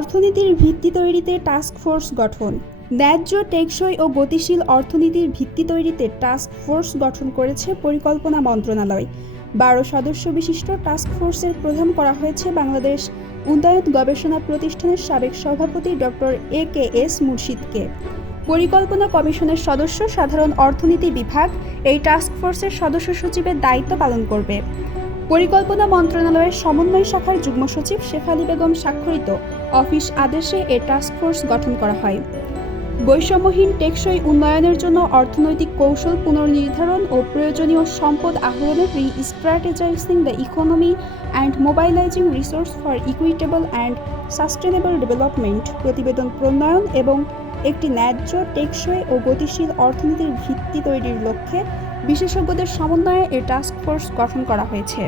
অর্থনীতির ভিত্তি তৈরিতে টাস্ক ফোর্স গঠন। ন্যায্য, টেকসই ও গতিশীল অর্থনীতির ভিত্তি তৈরিতে টাস্ক ফোর্স গঠন করেছে পরিকল্পনা মন্ত্রণালয়। বারো সদস্য বিশিষ্ট টাস্ক ফোর্সের প্রধান করা হয়েছে বাংলাদেশ উন্নয়ন গবেষণা প্রতিষ্ঠানের সাবেক সভাপতি ডক্টর এ কে এস মুর্শিদকে। পরিকল্পনা কমিশনের সদস্য সাধারণ অর্থনীতি বিভাগ এই টাস্ক ফোর্সের সদস্য সচিবের দায়িত্ব পালন করবে। পরিকল্পনা মন্ত্রণালয়ের সমন্বয় শাখার যুগ্ম সচিব শেফালী বেগম স্বাক্ষরিত অফিস আদেশে এ টাস্ক ফোর্স গঠন করা হয়। বৈষম্যহীন টেকসই উন্নয়নের জন্য অর্থনৈতিক কৌশল পুনর্নির্ধারণ ও প্রয়োজনীয় সম্পদ আহরণে restrategising the economy and mobilising resource for equitable and sustainable development প্রতিবেদন প্রণয়ন এবং একটি ন্যায্য, টেকসই ও গতিশীল অর্থনীতির ভিত্তি তৈরির লক্ষ্যে বিশেষজ্ঞদের সমন্বয়ে এ টাস্ক ফোর্স গঠন করা হয়েছে।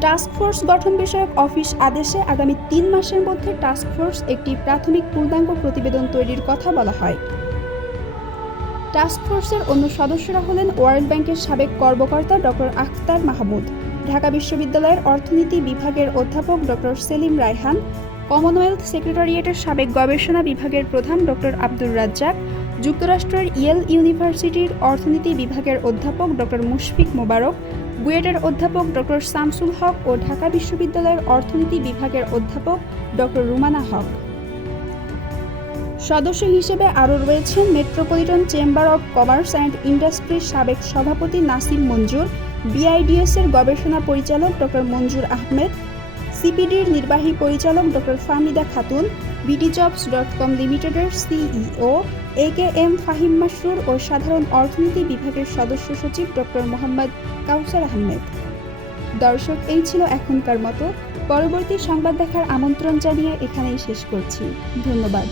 টাস্ক ফোর্স গঠন বিষয়ক অফিস আদেশে আগামী তিন মাসের মধ্যে টাস্ক ফোর্স একটি প্রাথমিক পূর্ণাঙ্গ প্রতিবেদন তৈরির কথা বলা হয়। টাস্ক ফোর্সের অন্য সদস্যরা হলেন ওয়ার্ল্ড ব্যাংকের সাবেক কর্মকর্তা ডক্টর আখতার মাহমুদ, ঢাকা বিশ্ববিদ্যালয়ের অর্থনীতি বিভাগের অধ্যাপক ডক্টর সেলিম রায়হান কমনওয়েলথ সেক্রেটারিয়েটের সাবেক গবেষণা বিভাগের প্রধান ডক্টর আব্দুর রাজ্জাক, যুক্তরাষ্ট্রের ইয়েল ইউনিভার্সিটির অর্থনীতি বিভাগের অধ্যাপক ডক্টর মুশফিক মোবারক বুয়েটের অধ্যাপক ডক্টর শামসুল হক ও ঢাকা বিশ্ববিদ্যালয়ের অর্থনীতি বিভাগের অধ্যাপক ডক্টর রুমানা হক। সদস্য হিসেবে আরও রয়েছেন metropolitan chamber of commerce and ইন্ডাস্ট্রির সাবেক সভাপতি নাসিম মঞ্জুর বিআইডিএস এর গবেষণা পরিচালক ডক্টর মঞ্জুর আহমেদ সিপিডির নির্বাহী পরিচালক doctor Fahmida Khatun BD jobs dot com লিমিটেডের CEO A K M Fahim Masrur ও সাধারণ অর্থনীতি বিভাগের সদস্য সচিব ডক্টর মোহাম্মদ কাউসার আহমেদ। দর্শক, এই ছিল এখনকার মতো। পরবর্তী সংবাদ দেখার আমন্ত্রণ জানিয়ে এখানেই শেষ করছি। ধন্যবাদ।